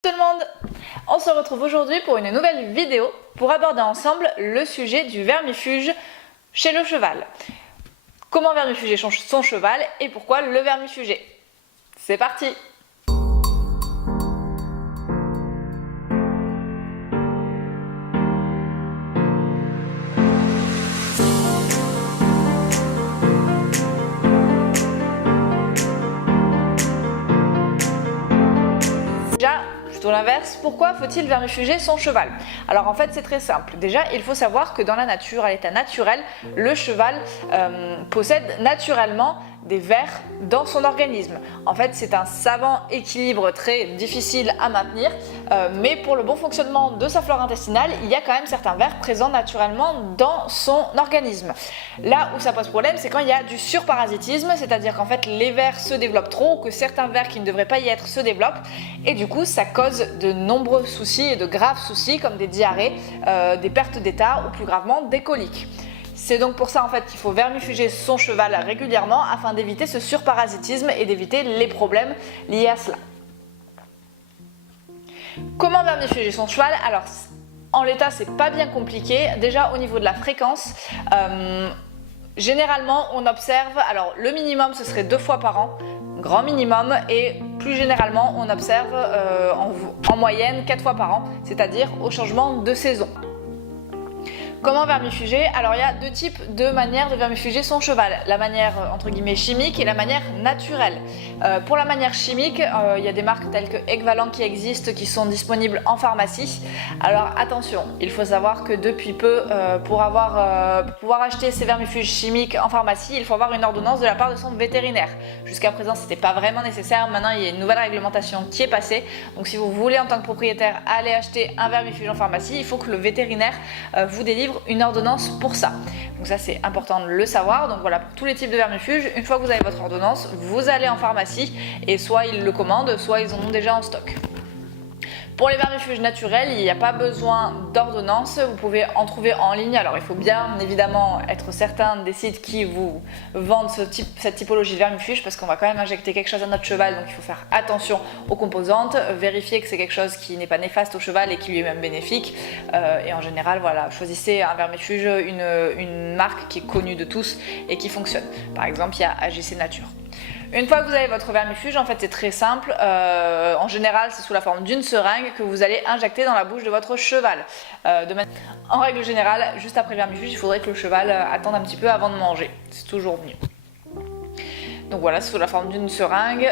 Tout le monde, on se retrouve aujourd'hui pour une nouvelle vidéo pour aborder ensemble le sujet du vermifuge chez le cheval. Comment vermifuger son cheval et pourquoi le vermifuger? C'est parti! Plutôt l'inverse, pourquoi faut-il vermifuger son cheval? Alors en fait c'est très simple. Déjà il faut savoir que dans la nature, à l'état naturel, le cheval possède naturellement des vers dans son organisme. En fait c'est un savant équilibre très difficile à maintenir, mais pour le bon fonctionnement de sa flore intestinale, il y a quand même certains vers présents naturellement dans son organisme. Là où ça pose problème, c'est quand il y a du surparasitisme, c'est-à-dire qu'en fait les vers se développent trop, ou que certains vers qui ne devraient pas y être se développent, et du coup ça cause de nombreux soucis et de graves soucis comme des diarrhées, des pertes d'état ou plus gravement des coliques. C'est donc pour ça en fait qu'il faut vermifuger son cheval régulièrement afin d'éviter ce surparasitisme et d'éviter les problèmes liés à cela. Comment vermifuger son cheval? Alors en l'état c'est pas bien compliqué. Déjà au niveau de la fréquence, généralement on observe, alors le minimum ce serait 2 fois par an, grand minimum, et plus généralement on observe en moyenne 4 fois par an, c'est-à-dire au changement de saison. Comment vermifuger? Alors il y a deux types de manières de vermifuger son cheval, la manière entre guillemets chimique et la manière naturelle. Pour la manière chimique, il y a des marques telles que Equivalent qui existent, qui sont disponibles en pharmacie. Alors attention, il faut savoir que depuis peu, pour pouvoir acheter ces vermifuges chimiques en pharmacie, il faut avoir une ordonnance de la part de son vétérinaire. Jusqu'à présent c'était pas vraiment nécessaire, maintenant il y a une nouvelle réglementation qui est passée, donc si vous voulez en tant que propriétaire aller acheter un vermifuge en pharmacie, il faut que le vétérinaire vous délivre une ordonnance pour ça. Donc ça c'est important de le savoir. Donc voilà, pour tous les types de vermifuges, une fois que vous avez votre ordonnance, vous allez en pharmacie et soit ils le commandent, soit ils en ont déjà en stock. Pour les vermifuges naturels, il n'y a pas besoin d'ordonnance, vous pouvez en trouver en ligne. Alors il faut bien évidemment être certain des sites qui vous vendent cette typologie de vermifuge, parce qu'on va quand même injecter quelque chose à notre cheval, donc il faut faire attention aux composantes, vérifier que c'est quelque chose qui n'est pas néfaste au cheval et qui lui est même bénéfique. Et en général, voilà, choisissez un vermifuge, une marque qui est connue de tous et qui fonctionne. Par exemple, il y a AGC Nature. Une fois que vous avez votre vermifuge, en fait c'est très simple, en général c'est sous la forme d'une seringue que vous allez injecter dans la bouche de votre cheval. En règle générale, juste après le vermifuge, il faudrait que le cheval attende un petit peu avant de manger, c'est toujours mieux. Donc voilà, c'est sous la forme d'une seringue,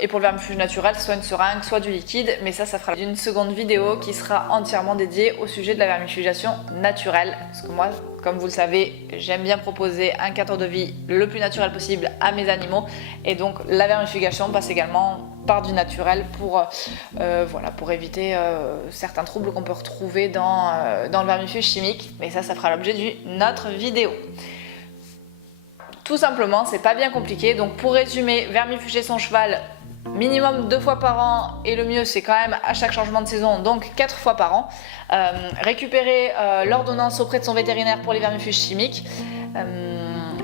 et pour le vermifuge naturel, soit une seringue, soit du liquide, mais ça fera d'une seconde vidéo qui sera entièrement dédiée au sujet de la vermifugation naturelle, parce que moi, comme vous le savez, j'aime bien proposer un cadre de vie le plus naturel possible à mes animaux, et donc la vermifugation passe également par du naturel pour éviter certains troubles qu'on peut retrouver dans le vermifuge chimique, mais ça fera l'objet d'une autre vidéo. Tout simplement, c'est pas bien compliqué. Donc pour résumer, vermifuger son cheval minimum 2 fois par an, et le mieux c'est quand même à chaque changement de saison, donc 4 fois par an. Récupérer l'ordonnance auprès de son vétérinaire pour les vermifuges chimiques.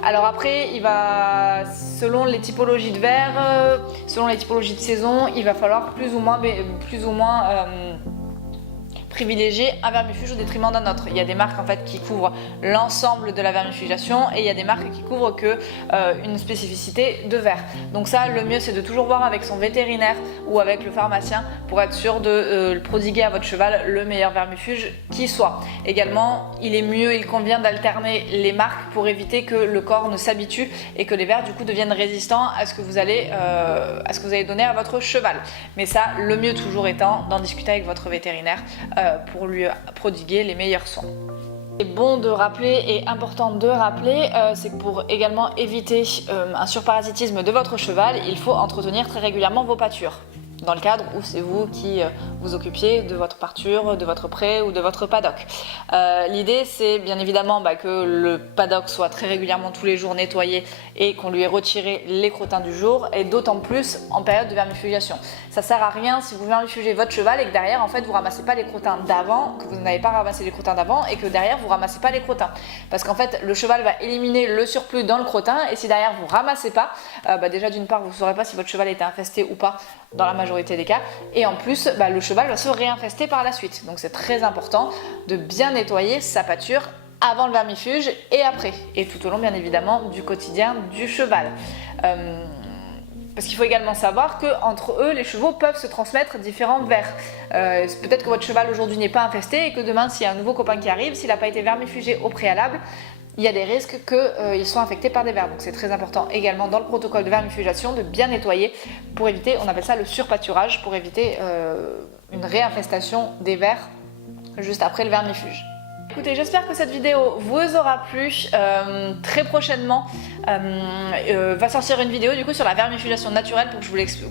Alors après, il va, selon les typologies de vers, selon les typologies de saison, il va falloir plus ou moins privilégier un vermifuge au détriment d'un autre. Il y a des marques en fait qui couvrent l'ensemble de la vermifugation, et il y a des marques qui couvrent que une spécificité de vers. Donc ça, le mieux c'est de toujours voir avec son vétérinaire ou avec le pharmacien pour être sûr de prodiguer à votre cheval le meilleur vermifuge qui soit. Également, il convient d'alterner les marques pour éviter que le corps ne s'habitue et que les vers du coup deviennent résistants à ce que vous allez donner à votre cheval. Mais ça, le mieux toujours étant d'en discuter avec votre vétérinaire pour lui prodiguer les meilleurs soins. C'est bon de rappeler et important de rappeler, c'est que pour également éviter un surparasitisme de votre cheval, il faut entretenir très régulièrement vos pâtures. Dans le cadre où c'est vous qui vous occupiez de votre pâture, de votre pré ou de votre paddock. L'idée c'est bien évidemment que le paddock soit très régulièrement tous les jours nettoyé et qu'on lui ait retiré les crottins du jour, et d'autant plus en période de vermifugation. Ça sert à rien si vous vermifugez votre cheval et que derrière en fait vous ramassez pas les crottins d'avant, que vous n'avez pas ramassé les crottins d'avant et que derrière vous ramassez pas les crottins. Parce qu'en fait le cheval va éliminer le surplus dans le crottin, et si derrière vous ramassez pas, déjà d'une part vous ne saurez pas si votre cheval était infesté ou pas dans la majorité majorité des cas. Et en plus, le cheval va se réinfester par la suite. Donc c'est très important de bien nettoyer sa pâture avant le vermifuge et après. Et tout au long, bien évidemment, du quotidien du cheval. Parce qu'il faut également savoir qu'entre eux, les chevaux peuvent se transmettre différents vers. Peut-être que votre cheval aujourd'hui n'est pas infesté et que demain, s'il y a un nouveau copain qui arrive, s'il n'a pas été vermifugé au préalable, il y a des risques qu'ils soient infectés par des vers. Donc c'est très important également dans le protocole de vermifugation de bien nettoyer pour éviter, on appelle ça le surpâturage, pour éviter une réinfestation des vers juste après le vermifuge. Écoutez, j'espère que cette vidéo vous aura plu. Très prochainement va sortir une vidéo du coup sur la vermifugation naturelle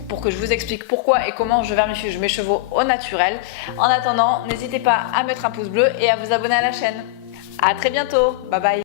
pour que je vous explique pourquoi et comment je vermifuge mes chevaux au naturel. En attendant, n'hésitez pas à mettre un pouce bleu et à vous abonner à la chaîne. A très bientôt, bye bye.